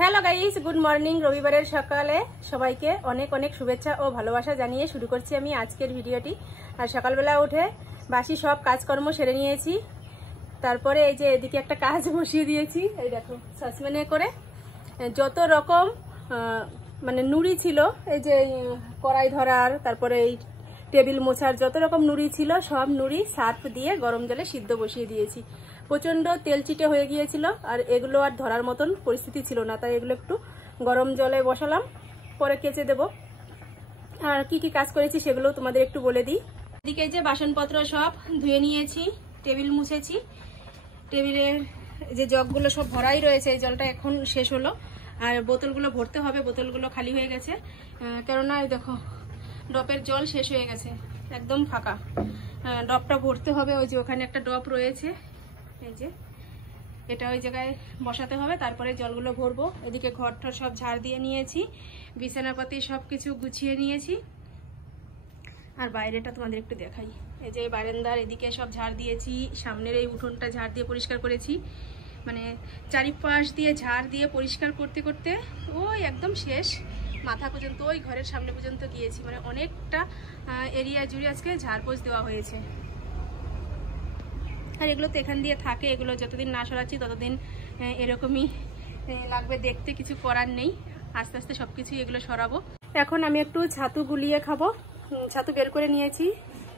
Hello guys, good morning. রবিবারের সকালে সবাইকে অনেক অনেক শুভেচ্ছা ও ভালোবাসা জানিয়ে শুরু করছি আমি আজকের ভিডিওটি। আর সকালবেলা উঠে বাসি সব কাজকর্ম সেরে নিয়েছি। তারপরে এই যে এদিকে একটা কাজ বসিয়ে দিয়েছি, এই দেখো সসপ্যানে করে যত রকম মানে নুড়ি ছিল, এই যে কড়াই ধরার, তারপরে এই টেবিল মোছার যত রকম নুড়ি ছিল সব নুড়ি সার্ফ দিয়ে গরম জলে সিদ্ধ বসিয়ে দিয়েছি। প্রচণ্ড তেল চিটে হয়ে গিয়েছিল আর এগুলো আর ধরার মতন পরিস্থিতি ছিল না, তাই এগুলো একটু গরম জলে বসালাম, পরে কেচে দেব। আর কি কি কাজ করেছি সেগুলো তোমাদের একটু বলে দিই। এদিকে যে বাসনপত্র সব ধুয়ে নিয়েছি, টেবিল মুছেছি, টেবিলের যে জগগুলো সব ভরাই রয়েছে, এই জলটা এখন শেষ হলো। আর বোতলগুলো ভরতে হবে, বোতলগুলো খালি হয়ে গেছে, কেননা দেখো ডপের জল শেষ হয়ে গেছে, একদম ফাঁকা। ডপটা ভরতে হবে, ওই যে ওখানে একটা ডপ রয়েছে, এই যে এটা ওই জায়গায় বসাতে হবে, তারপরে জলগুলো ভরবো। এদিকে ঘরটা সব ঝাড় দিয়ে নিয়েছি, বিছানাপাতি সব কিছু গুছিয়ে নিয়েছি। আর বাইরেটা তোমাদের একটু দেখাই, এই যে বারান্দার এদিকে সব ঝাড় দিয়েছি, সামনের এই উঠোনটা ঝাড় দিয়ে পরিষ্কার করেছি। মানে চারিপাশ দিয়ে ঝাড় দিয়ে পরিষ্কার করতে করতে ওই একদম শেষ, মাথা পর্যন্ত ওই ঘরের সামনে পর্যন্ত গিয়েছি। মানে অনেকটা এরিয়া জুড়ে আজকে ঝাড়পোছ দেওয়া হয়েছে। আর এগুলো তো এখান দিয়ে থাকে, এগুলো যতদিন না সরাচ্ছি ততদিন এরকমই লাগবে দেখতে, কিছু করার নেই। আস্তে আস্তে সব কিছুই এগুলো সরাবো। এখন আমি একটু ছাতু গুলিয়ে খাবো, ছাতু বের করে নিয়েছি,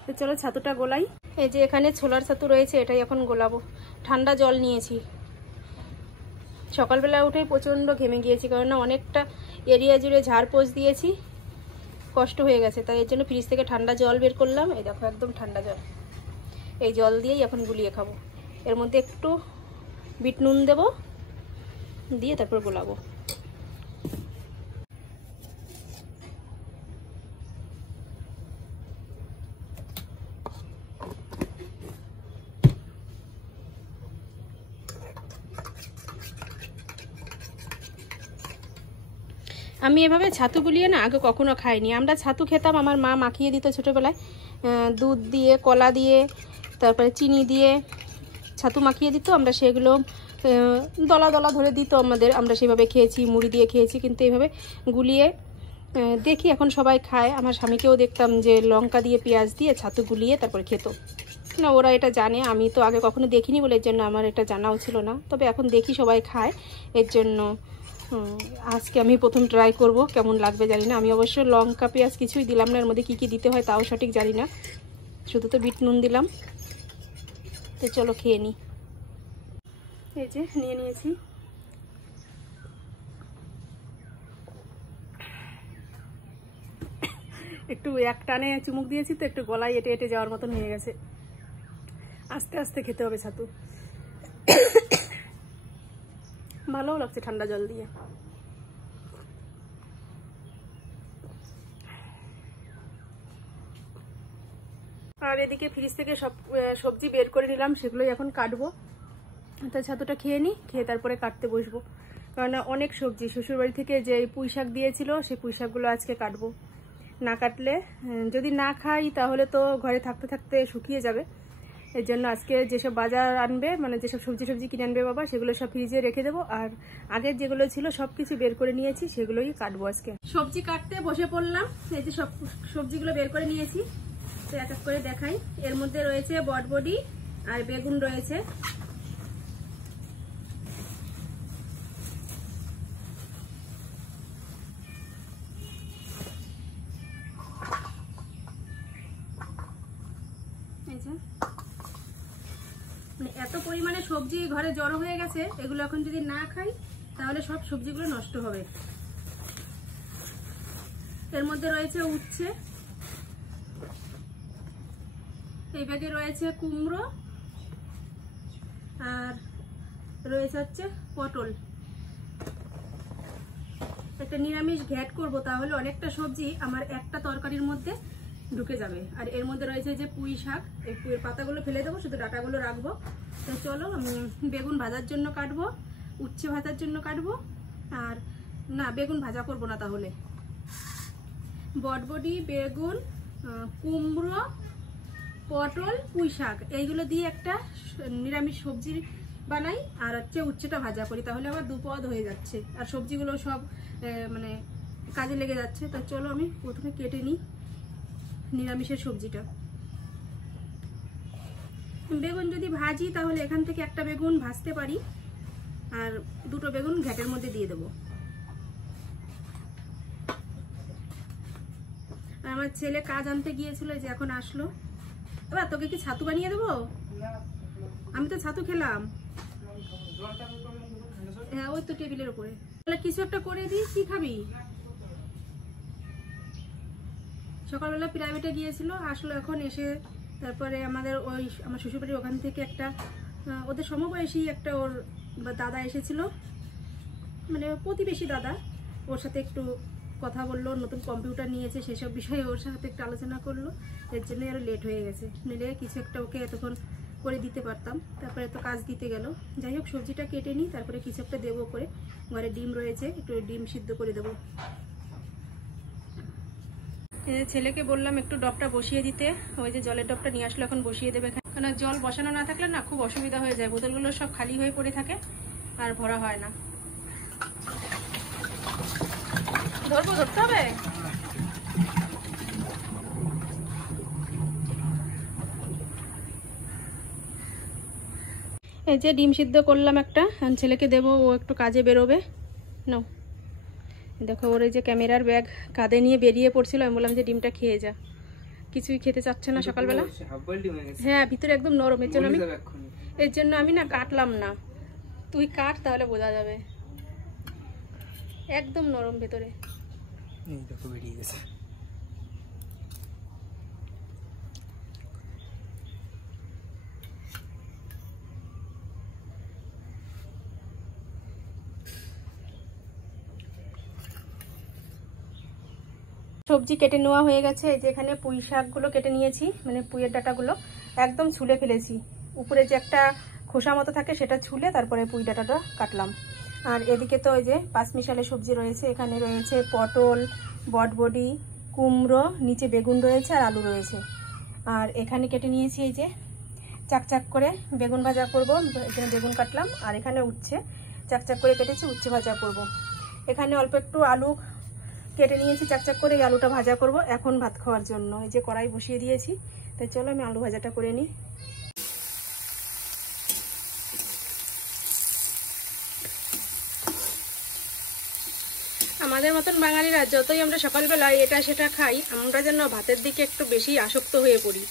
তো চলো ছাতুটা গোলাই। এই যে এখানে ছোলার ছাতু রয়েছে, এটাই এখন গোলাবো। ঠান্ডা জল নিয়েছি, সকালবেলা উঠেই প্রচণ্ড ঘেমে গিয়েছি, কারণ অনেকটা এরিয়া জুড়ে ঝাড়পোছ দিয়েছি, কষ্ট হয়ে গেছে। তাই এর জন্য ফ্রিজ থেকে ঠান্ডা জল বের করলাম, এই দেখো একদম ঠান্ডা জল। এই জল দিয়েই এখন গুলিয়ে খাবো। এর মধ্যে একটু বিট নুন দেবো, দিয়ে তারপর গোলাবো। আমি এভাবে ছাতু গুলিয়ে না আগে কখনো খাইনি। আমরা ছাতু খেতাম, আমার মা মাখিয়ে দিত ছোটোবেলায়, দুধ দিয়ে, কলা দিয়ে, তারপরে চিনি দিয়ে ছাতু মাখিয়ে দিত। আমরা সেগুলো দলা দলা ধরে দিত আমাদের, আমরা সেভাবে খেয়েছি, মুড়ি দিয়ে খেয়েছি। কিন্তু এইভাবে গুলিয়ে দেখি এখন সবাই খায়। আমার স্বামীকেও দেখতাম যে লঙ্কা দিয়ে, পেঁয়াজ দিয়ে ছাতু গুলিয়ে তারপরে খেত। না, ওরা এটা জানে, আমি তো আগে কখনো দেখিনি বলে এর জন্য আমার এটা জানাও ছিল না। তবে এখন দেখি সবাই খায়, এর জন্য আজকে আমি প্রথম ট্রাই করব, কেমন লাগবে জানি না। আমি অবশ্য লঙ্কা পেঁয়াজ কিছুই দিলাম না, এর মধ্যে কী কী দিতে হয় তাও সঠিক জানি না, শুধু তো বিট নুন দিলাম। তো চলো খেয়ে নিই। এই যে নিয়ে নিয়েছি, একটু এক টানে চুমুক দিয়েছি তো একটু গলায় এটে এটে যাওয়ার মতন হয়ে গেছে। আস্তে আস্তে খেতে হবে ছাতু, ভালোও লাগছে ঠান্ডা জল দিয়ে। আর এদিকে ফ্রিজ থেকে সব সবজি বের করে নিলাম, সেগুলোই এখন কাটবো। তো ছাতুটা খেয়ে নিই, খেয়ে তারপরে কাটতে বসবো। কারণ অনেক সবজি শ্বশুরবাড়ি থেকে যে পুঁই শাক দিয়েছিল, সেই পুঁই শাকগুলো আজকে কাটবো। না কাটলে, যদি না খাই তাহলে তো ঘরে থাকতে থাকতে শুকিয়ে যাবে। এর জন্য আজকে যেসব বাজার আনবে, মানে যেসব সবজি কিনে আনবে বাবা, সেগুলো সব ফ্রিজে রেখে দেবো। আর আগের যেগুলো ছিল সব কিছু বের করে নিয়েছি, সেগুলোই কাটবো আজকে। সবজি কাটতে বসে পড়লাম, এই যে সব সবজিগুলো বের করে নিয়েছি, তো এক এক করে দেখাই। এর মধ্যে রয়েছে বটবডি আর বেগুন রয়েছে। মানে এত পরিমাণে সবজি ঘরে জড়ো হয়ে গেছে, এগুলো এখন যদি না খাই তাহলে সব সবজিগুলো নষ্ট হবে। এর মধ্যে রয়েছে উচ্ছে, এই ব্যাগে রয়েছে কুমড়ো, আর রয়েছে হচ্ছে পটল। একটা নিরামিষ ঘ্যাট করব, তাহলে অনেকটা সবজি আমার একটা তরকারির মধ্যে ঢুকে যাবে। আর এর মধ্যে রয়েছে যে পুঁই শাক, এই পুঁইয়ের পাতাগুলো ফেলে দেবো, শুধু ডাঁটাগুলো রাখবো। তো চলো আমি বেগুন ভাজার জন্য কাটবো, উচ্ছে ভাজার জন্য কাটবো। আর না, বেগুন ভাজা করব না, তাহলে বটবডি, বেগুন, কুমড়ো, পটল, পুঁই শাক এইগুলো দিয়ে একটা নিরামিষ সবজির বানাই আর হচ্ছে উচ্ছেটা ভাজা করি, তাহলে আবার দুপদ হয়ে যাচ্ছে আর সবজিগুলো সব মানে কাজে লেগে যাচ্ছে। তো চলো আমি প্রথমে কেটে নিই নিরামিষের সবজিটা। বেগুন যদি ভাজি তাহলে এখান থেকে একটা বেগুন ভাজতে পারি আর দুটো বেগুন ঘ্যাটের মধ্যে দিয়ে দেবো। আমার ছেলে কাজ আনতে গিয়েছিল, যে এখন আসলো। এবার তোকে কি ছাতু বানিয়ে দেবো? আমি তো ছাতু খেলাম। হ্যাঁ ওই তো টেবিলের উপরে। তাহলে কিছু একটা করে দিই, কি খাবি? সকালবেলা প্রাইভেটে গিয়েছিল, আসলো এখন এসে তারপরে আমাদের ওই আমার শ্বশুরবাড়ির ওখান থেকে একটা ওদের সমবয়সী একটা ওর দাদা এসেছিল, মানে প্রতিবেশী দাদা, ওর সাথে একটু কথা বললো, নতুন কম্পিউটার নিয়েছে সেসব বিষয়ে ওর সাথে একটু আলোচনা করলো, এর জন্য আরও লেট হয়ে গেছে। নিলে কিছু একটা ওকে এতক্ষণ করে দিতে পারতাম, তারপরে তো কাজ দিতে গেল। যাই হোক সবজিটা কেটে নিই, তারপরে কিছু একটা দেবো করে। ঘরে ডিম রয়েছে, একটু ডিম সিদ্ধ করে দেবো। ছেলেকে বললাম একটু ডবটা বসিয়ে দিতে, ওই যে জলের ডবটা নিয়ে আসলো, এখন বসিয়ে দেবে। কারণ জল বসানো না থাকলে না খুব অসুবিধা হয়ে যায়, বোতলগুলো সব খালি হয়ে পড়ে থাকে আর ভরা হয় না। ধরতে হবে। এই যে ডিম সিদ্ধ করলাম একটা, ছেলেকে দেবো, ও একটু কাজে বেরোবে। নাও দেখো, ওর এই যে ক্যামেরার ব্যাগ কাঁধে নিয়ে বেরিয়ে পড়ছিল, আমি বললাম যে ডিমটা খেয়ে যা। কিছুই খেতে চাচ্ছে না সকালবেলা। হ্যাঁ ভিতরে একদম নরম, এর জন্য আমি না কাটলাম না। তুই কাট তাহলে বোঝা যাবে, একদম নরম ভেতরে। দেখো বেরিয়ে গেছে। সবজি কেটে নেওয়া হয়ে গেছে। এই যে এখানে পুঁই শাকগুলো কেটে নিয়েছি, মানে পুঁইয়ের ডাঁটাগুলো একদম ছুলে ফেলেছি। উপরে যে একটা খোসা মতো থাকে সেটা ছুলে তারপরে পুঁই ডাঁটাটা কাটলাম। আর এদিকে তো ওই যে পাঁচমিশালি সবজি রয়েছে, এখানে রয়েছে পটল, বটবডি, কুমড়ো, নিচে বেগুন রয়েছে আর আলু রয়েছে। আর এখানে কেটে নিয়েছি এই যে চাকচাক করে বেগুন ভাজা করব, এখানে বেগুন কাটলাম। আর এখানে উচ্ছে চাকচাক করে কেটেছি, উচ্ছে ভাজা করব। এখানে অল্প একটু আলু কেটে নিয়েছি চাকচাক করে, এই আলুটা ভাজা করব এখন ভাত খাওয়ার জন্য। এই যে কড়াই বসিয়ে দিয়েছি, তাই চলো আমি আলু ভাজাটা করে নিই। আমাদের মতন বাঙালিরা যতই আমরা সকালবেলায় এটা সেটা খাই, আমরা যেন ভাতের দিকে একটু বেশি আসক্ত হয়ে পড়ি।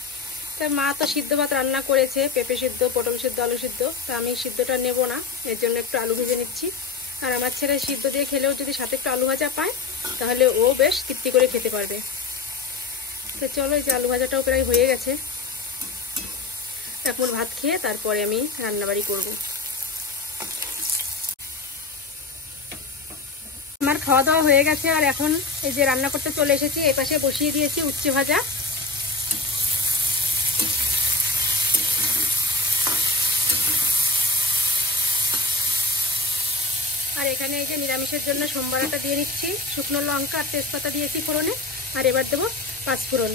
তাই মা তো সিদ্ধ ভাত রান্না করেছে, পেঁপে সিদ্ধ, পটল সিদ্ধ, আলু সিদ্ধ, তা আমি সিদ্ধটা নেব না, এর জন্য একটু আলু ভেজে নিচ্ছি। আর আমার ছেলে সিদ্ধ দিয়ে খেলেও যদি সাথে একটু আলু ভাজা পায় তাহলে ও বেশ তৃপ্তি করে খেতে পারবে। তো চলো, এই যে আলু ভাজাটাও প্রায় হয়ে গেছে, এখন ভাত খেয়ে তারপরে আমি রান্নাবাড়ি করব। আমার খাওয়া দাওয়া হয়ে গেছে, আর এখন এই যে রান্না করতে চলে এসেছি। এই পাশে বসিয়ে দিয়েছি উচ্ছে ভাজা, আর এখানে এই যে নিরামিষের জন্য সোমবারটা দিয়ে নিচ্ছি। শুকনো লঙ্কা আর তেজপাতা দিয়েছি ফোড়নে, আর এবার দেবো পাঁচফোড়ন।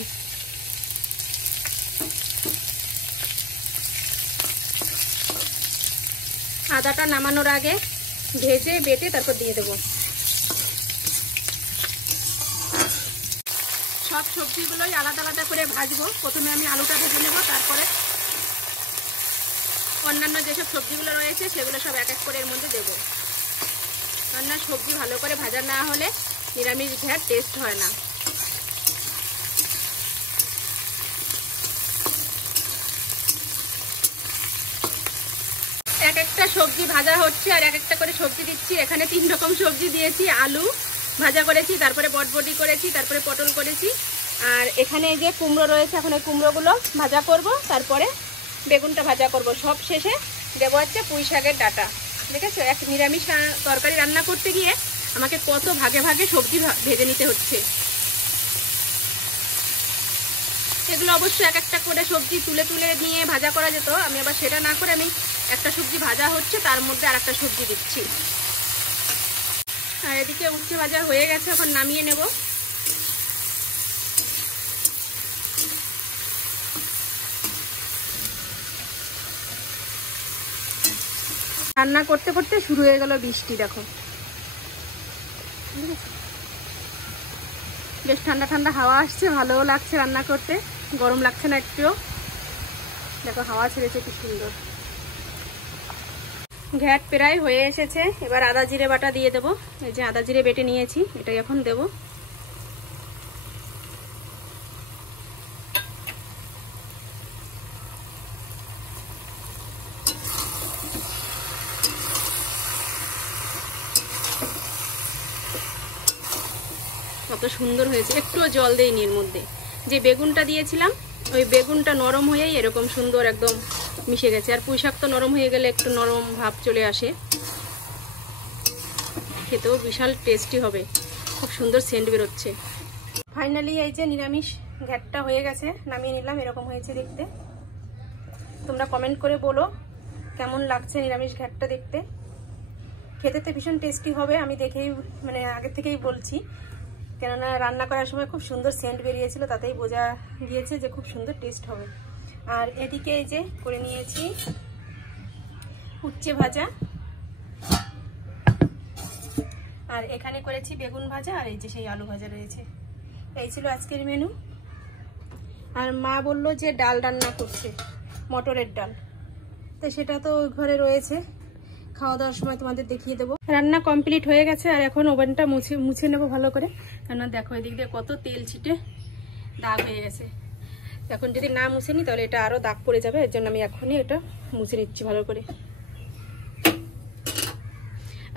আদাটা নামানোর আগে ভেজে বেটে তারপর দিয়ে দেবো। সব সবজিগুলোই আলাদা আলাদা করে ভাজবো। প্রথমে আমি আলুটা ভেজে নেবো, তারপরে অন্যান্য যেসব সবজিগুলো রয়েছে সেগুলো সব এক এক করে এর মধ্যে দেবো। রান্নার সবজি ভালো করে ভাজা না হলে নিরামিষ ঘ্যাট টেস্ট হয় না। এক একটা সবজি ভাজা হচ্ছে আর এক একটা করে সবজি দিচ্ছি। এখানে 3 রকম সবজি দিয়েছি, আলু ভাজা করেছি, তারপরে বটবটি করেছি, তারপরে পটল করেছি, আর এখানে এই যে কুমড়ো রয়েছে, এখন এই কুমড়োগুলো ভাজা করব, তারপরে বেগুনটা ভাজা করব। সব শেষে দেবো হচ্ছে পুঁই শাকের ডাঁটা। ঠিক আছে, এক নিরামিষ তরকারি রান্না করতে গিয়ে আমাকে কত ভাগে ভাগে সবজি ভেজে নিতে হচ্ছে। এগুলো অবশ্য এক একটা করে সবজি তুলে তুলে নিয়ে ভাজা করা যেত, আমি আবার সেটা না করে আমি একটা সবজি ভাজা হচ্ছে তার মধ্যে আর একটা সবজি দিচ্ছি। আর এদিকে উচ্ছে ভাজা হয়ে গেছে, এখন নামিয়ে নেব। রান্না করতে করতে শুরু হয়ে গেল বৃষ্টি, দেখো বেশ ঠান্ডা ঠান্ডা হাওয়া আসছে, ভালোও লাগছে রান্না করতে, গরম লাগছে না একটুও। দেখো হাওয়া ছেড়েছে কি সুন্দর। ঘ্যাট প্রায় হয়ে এসেছে, এবার আদা জিরে বাটা দিয়ে দেবো। এই যে আদা জিরে বেটে নিয়েছি, এটাই এখন দেবো। কত সুন্দর হয়েছে, একটুও জল দেয়নি এর মধ্যে। যে বেগুনটা দিয়েছিলাম ওই বেগুনটা নরম হয়েই এরকম সুন্দর একদম মিশে গেছে। আর পুঁই শাক তো নরম হয়ে গেলে একটু নরম ভাব চলে আসে, খেতেও বিশাল টেস্টি হবে, খুব সুন্দর সেন্ট বেরোচ্ছে। ফাইনালি এই যে নিরামিষ ঘ্যাটটা হয়ে গেছে, নামিয়ে নিলাম। এরকম হয়েছে দেখতে। তোমরা কমেন্ট করে বলো কেমন লাগছে নিরামিষ ঘ্যাটটা দেখতে। খেতে তো ভীষণ টেস্টি হবে, আমি দেখেই মানে আগে থেকেই বলছি, কেননা রান্না করার সময় খুব সুন্দর সেন্ট বেরিয়েছিল, তাতেই বোঝা গিয়েছে যে খুব সুন্দর টেস্ট হবে। আর এদিকে এই যে করে নিয়েছি উচ্ছে ভাজা, আর এখানে করেছি বেগুন ভাজা, আর এই যে সেই আলু ভাজা রয়েছে। এই ছিল আজকের মেনু। আর মা বললো যে ডাল রান্না করছে, মটরের ডাল, তো সেটা তো ঘরে রয়েছে, খাওয়া দাওয়ার সময় তোমাদের দেখিয়ে দেবো। রান্না কমপ্লিট হয়ে গেছে, আর এখন ওভেনটা মুছে নেবো ভালো করে, কেননা দেখো এদিক দিয়ে কত তেল ছিটে দাগ হয়ে গেছে। এখন যদি না মুছে নিই তাহলে এটা আরও দাগ পড়ে যাবে, এর জন্য আমি এখনই এটা মুছে নিচ্ছি ভালো করে।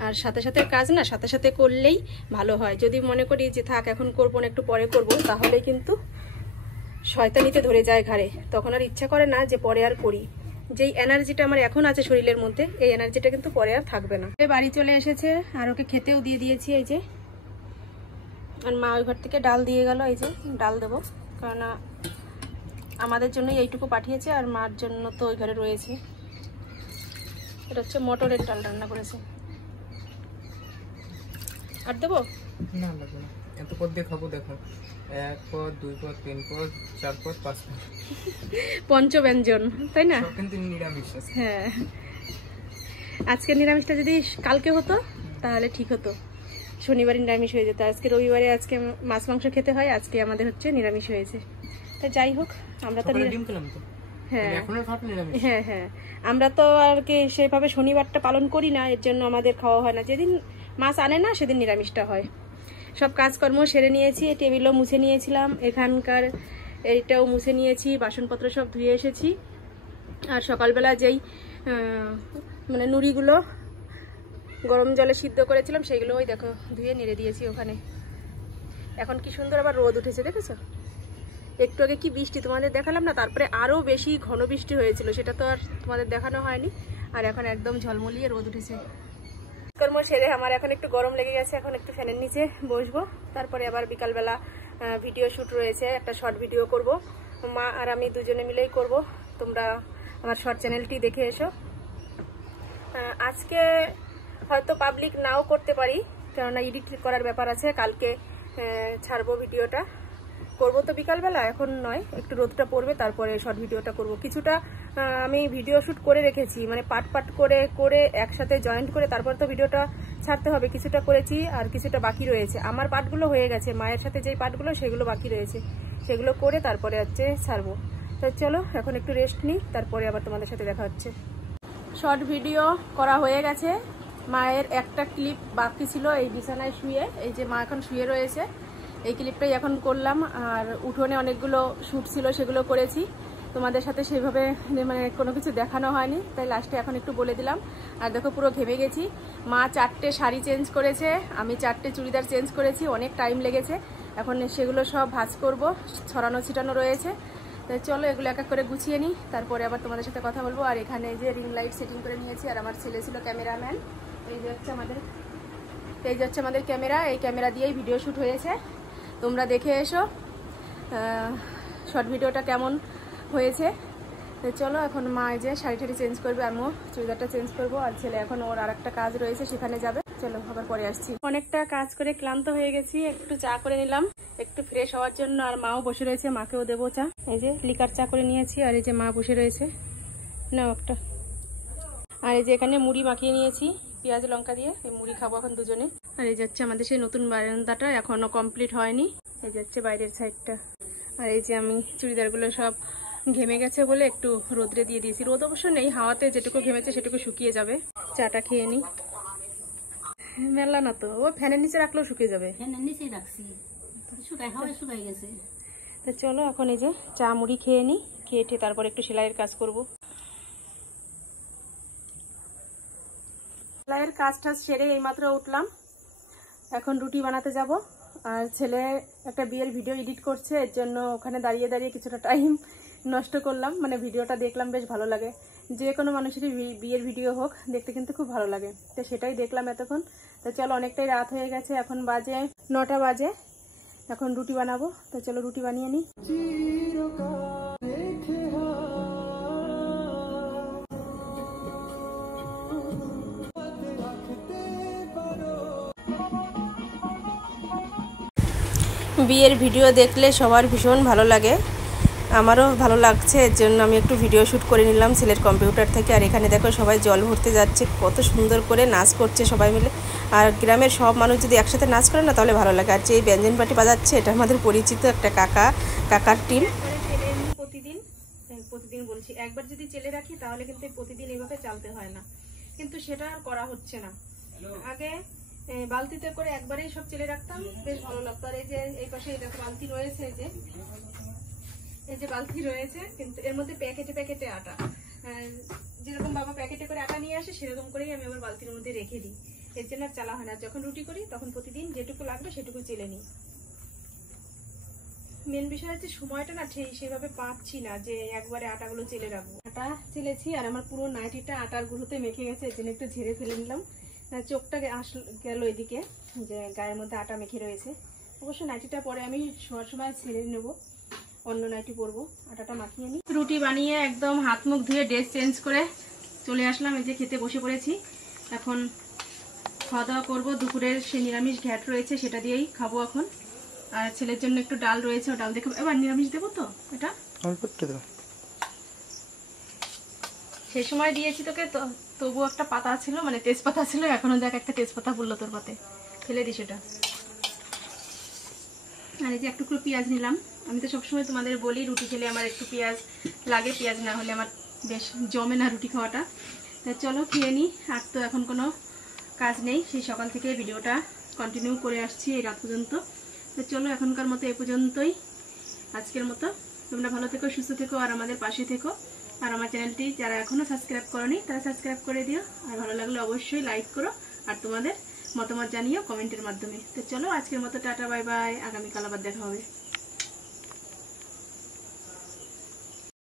আর সাথে সাথে কাজ না সাথে সাথে করলেই ভালো হয়। যদি মনে করি যে থাক এখন করবো না একটু পরে করবো, তাহলে কিন্তু শয়তানিতে ধরে যায় ঘাড়ে, তখন আর ইচ্ছা করে না যে পরে আর করি। যেই এনার্জিটা আমার এখন আছে শরীরের মধ্যে, এই এনার্জিটা কিন্তু পরে আর থাকবে না। বাড়ি চলে এসেছে, আর ওকে খেতেও দিয়ে দিয়েছি। এই যে আর মা ওই ঘর থেকে ডাল দিয়ে গেল, এই যে ডাল দেবো, কারণ আমাদের জন্য এইটুকু পাঠিয়েছে, আর মার জন্য তো ওই ঘরে রয়েছে। এটা হচ্ছে মটরের ডাল রান্না করেছে। আর দেবো না, লাগবে না, এত পদ দিয়ে খাবো। দেখো 1 পদ 2 পদ 3 পদ 4 পদ 5 পদ, পঞ্চব্যঞ্জন, তাই না? কিন্তু নিরামিষ। হ্যাঁ, আজকে নিরামিষটা যদি কালকে হতো তাহলে ঠিক হতো, শনিবারে নিরামিষ হয়ে যেত। আজকে রবিবারে আজকে মাছ মাংস খেতে হয়, আজকে আমাদের হচ্ছে নিরামিষ হয়েছে। তা যাই হোক, আমরা তো হ্যাঁ হ্যাঁ হ্যাঁ আমরা তো আর কি সেভাবে শনিবারটা পালন করি না, এর জন্য আমাদের খাওয়া হয় না। যেদিন মাছ আনে না সেদিন নিরামিষটা হয়। সব কাজকর্ম সেরে নিয়েছি, টেবিলও মুছে নিয়েছিলাম, এখানকার এইটাও মুছে নিয়েছি, বাসনপত্র সব ধুয়ে এসেছি। আর সকালবেলা যেই মানে নুড়িগুলো গরম জলে সিদ্ধ করেছিলাম সেইগুলো ওই দেখো ধুয়ে নেড়ে দিয়েছি ওখানে। এখন কি সুন্দর আবার রোদ উঠেছে, দেখেছো? একটু আগে কি বৃষ্টি তোমাদের দেখালাম না, তারপরে আরও বেশি ঘন বৃষ্টি হয়েছিল, সেটা তো আর তোমাদের দেখানো হয়নি। আর এখন একদম ঝলমলিয়ে রোদ উঠেছে। কর্ম সেরে আমার এখন একটু গরম লেগে গেছে, এখন একটু ফ্যানের নিচে বসবো। তারপরে আবার বিকালবেলা ভিডিও শ্যুট রয়েছে, একটা শর্ট ভিডিও করব, মা আর আমি দুজনে মিলেই করব। তোমরা আমার শর্ট চ্যানেলটি দেখে এসো। আজকে হয়তো পাবলিক নাও করতে পারি, কেননা এডিট করার ব্যাপার আছে, কালকে ছাড়বো ভিডিওটা। করবো তো বিকালবেলা, এখন নয়, একটু রোদটা পড়বে তারপরে শর্ট ভিডিওটা করব। কিছুটা আমি ভিডিও শ্যুট করে রেখেছি, মানে পার্ট পার্ট করে করে একসাথে জয়েন্ট করে তারপর তো ভিডিওটা ছাড়তে হবে। কিছুটা করেছি আর কিছুটা বাকি রয়েছে। আমার পার্টগুলো হয়ে গেছে, মায়ের সাথে যেই পার্টগুলো সেগুলো বাকি রয়েছে, সেগুলো করে তারপরে হচ্ছে ছাড়বো। তো চলো এখন একটু রেস্ট নিই, তারপরে আবার তোমাদের সাথে দেখা হচ্ছে। শর্ট ভিডিও করা হয়ে গেছে, মায়ের একটা ক্লিপ বাকি ছিল এই বিছানায় শুয়ে, এই যে মা এখন শুয়ে রয়েছে, এই ক্লিপটাই এখন করলাম। আর উঠোনে অনেকগুলো শ্যুট ছিল, সেগুলো করেছি। তোমাদের সাথে সেইভাবে মানে কোনো কিছু দেখানো হয়নি, তাই লাস্টে এখন একটু বলে দিলাম। আর দেখো পুরো ঘেমে গেছি। মা 4টে শাড়ি চেঞ্জ করেছে, আমি 4টে চুড়িদার চেঞ্জ করেছি, অনেক টাইম লেগেছে। এখন সেগুলো সব ভাঁজ করব, ছড়ানো ছিটানো রয়েছে। তাই চলো এগুলো এক এক করে গুছিয়ে নিই, তারপরে আবার তোমাদের সাথে কথা বলবো। আর এখানে এই যে রিং লাইট সেটিং করে নিয়েছি, আর আমার ছেলে ছিল ক্যামেরাম্যান। এই যে হচ্ছে আমাদের ক্যামেরা, এই ক্যামেরা দিয়েই ভিডিও শ্যুট হয়েছে। তোমরা দেখে এসো শর্ট ভিডিওটা কেমন হয়েছে। তো চলো এখন মা এই যে শাড়ি টাড়ি চেঞ্জ করবে, আমিও চুড়িদারটা চেঞ্জ করবো। আর ছেলে এখন ওর আর একটা কাজ রয়েছে, সেখানে যাবে। চলো আবার পরে আসছি। অনেকটা কাজ করে ক্লান্ত হয়ে গেছি, একটু চা করে নিলাম একটু ফ্রেশ হওয়ার জন্য। আর মাও বসে রয়েছে, মাকেও দেবো চা। এই যে লিকার চা করে নিয়েছি, আর এই যে মা বসে রয়েছে, নাও একটা। আর এই যে এখানে মুড়ি মাখিয়ে নিয়েছি পেঁয়াজ লঙ্কা দিয়ে, এই মুড়ি খাবো এখন দুজনে। আর এই যাচ্ছে আমাদের সেই নতুন বারান্দাটা এখনো কমপ্লিট হয়নি, এই যাচ্ছে বাইরের সাইডটা। আর এই যে আমি চুড়িদারগুলো সব ঘেমে গেছে বলে একটু রোদ্রে দিয়ে দিয়েছি, রোদ অবশ্য নেই, হাওয়াতে যেটুকু ঘেমেছে সেটুকু শুকিয়ে যাবে। চাটা খেয়ে নি, মেলা না তো, ও ফ্যানের নিচে রাখলেও শুকিয়ে যাবে। ফ্যানের নিচেই রাখছি, শুকাই গেছে। তো চলো এখন এই যে চা মুড়ি খেয়ে নি, খেয়ে তারপর একটু সেলাইয়ের কাজ করব। সেলাইয়ের কাজ টাজ সেরে এইমাত্র উঠলাম, এখন রুটি বানাতে যাব। আর ছেলে একটা বিয়ের ভিডিও এডিট করছে, এর জন্য ওখানে দাঁড়িয়ে দাঁড়িয়ে কিছুটা টাইম নষ্ট করলাম। মানে ভিডিওটা দেখলাম, বেশ ভালো লাগে, যে কোনো মানুষেরই বিয়ের ভিডিও হোক দেখতে কিন্তু খুব ভালো লাগে, তো সেটাই দেখলাম এতক্ষণ। তো চলো অনেকটাই রাত হয়ে গেছে, এখন বাজে 9টা বাজে, এখন রুটি বানাবো। তো চলো রুটি বানিয়ে নিই। বিয়ের ভিডিও দেখলে সবার ভীষণ ভালো লাগে, আমারও ভালো লাগছে, এর জন্য আমি একটু ভিডিও শ্যুট করে নিলাম ছেলের কম্পিউটার থেকে। আর এখানে দেখো সবাই জল ভরতে যাচ্ছে, কত সুন্দর করে নাচ করছে সবাই মিলে। আর গ্রামের সব মানুষ যদি একসাথে নাচ করে না তাহলে ভালো লাগে। আর যে ব্যঞ্জন পার্টি বাজাচ্ছে এটা আমাদের পরিচিত একটা কাকার টিম। প্রতিদিন বলছি, একবার যদি চেলে রাখি তাহলে কিন্তু প্রতিদিন এইভাবে চালতে হয় না, কিন্তু সেটা আর করা হচ্ছে না। আগে বালতিতে করে একবারেই সব চেলে রাখতাম, বেশ ভালো লাগতো। আর এই যে এই পাশে বালতি রয়েছে, এই যে বালতি রয়েছে, কিন্তু এর মধ্যে প্যাকেটে প্যাকেটে আটা, যেরকম বাবা প্যাকেটে করে আটা নিয়ে আসে সেরকম করেই আমি আবার বালতির মধ্যে রেখে দিই, এর জন্য আর চালা হয় না। যখন রুটি করি তখন প্রতিদিন যেটুকু লাগবে সেটুকু চেলে নিই। মেন বিষয় হচ্ছে সময়টা না ঠিক সেভাবে পাচ্ছি না যে একবারে আটাগুলো চেলে রাখবো। আটা চেলেছি আর আমার পুরো নাইটিটা আটার গুঁড়োতে মেখে গেছে, এর জন্য একটু ঝেড়ে ফেলে নিলাম। চোখটা গেল এদিকে, যে গায়ের মধ্যে আটা মেখে রয়েছে। অবশ্য নাইটিটা পরে আমি শোয়ার সময় ছেড়ে নেবো, অন্য নাইটি পরবো। আটাটা মাখিয়ে নিই। রুটি বানিয়ে একদম হাত মুখ ধুয়ে ড্রেস চেঞ্জ করে চলে আসলাম, এই যে খেতে বসে পড়েছি। এখন খাওয়া দাওয়া করবো, দুপুরের সে নিরামিষ ঘ্যাট রয়েছে সেটা দিয়েই খাবো এখন। আর ছেলের জন্য একটু ডাল রয়েছে, ও ডাল দিয়ে খাবো। এবার নিরামিষ দেবো তো, এটা সেই সময় দিয়েছি তোকে, তবু একটা পাতা ছিল, মানে তেজপাতা ছিল, এখনো দেখ একটা তেজপাতা পড়লো তোর পাতে, ফেলে দিস এটা। আর এই যে একটু পেঁয়াজ নিলাম, আমি তো সবসময় তোমাদের বলি রুটি খেলে আমার একটু পেঁয়াজ লাগে, পেঁয়াজ না হলে আমার বেশ জমে না রুটি খাওয়াটা। তো চলো খেয়ে নিই, আর তো এখন কোনো কাজ নেই, সেই সকাল থেকে ভিডিওটা কন্টিনিউ করে আসছি এই রাত পর্যন্ত। তো চলো এখনকার মতো এ পর্যন্তই, আজকের মতো। তোমরা ভালো থেকো, সুস্থ থেকো, আর আমাদের পাশে থেকো। আর আমার চ্যানেলটি যারা এখনো সাবস্ক্রাইব করোনি তারা সাবস্ক্রাইব করে দিও, আর ভালো লাগলে অবশ্যই লাইক করো, আর তোমাদের মতামত জানিও কমেন্টের মাধ্যমে। তো চলো আজকের মতো টাটা, বাই বাই, আগামীকাল আবার দেখা হবে।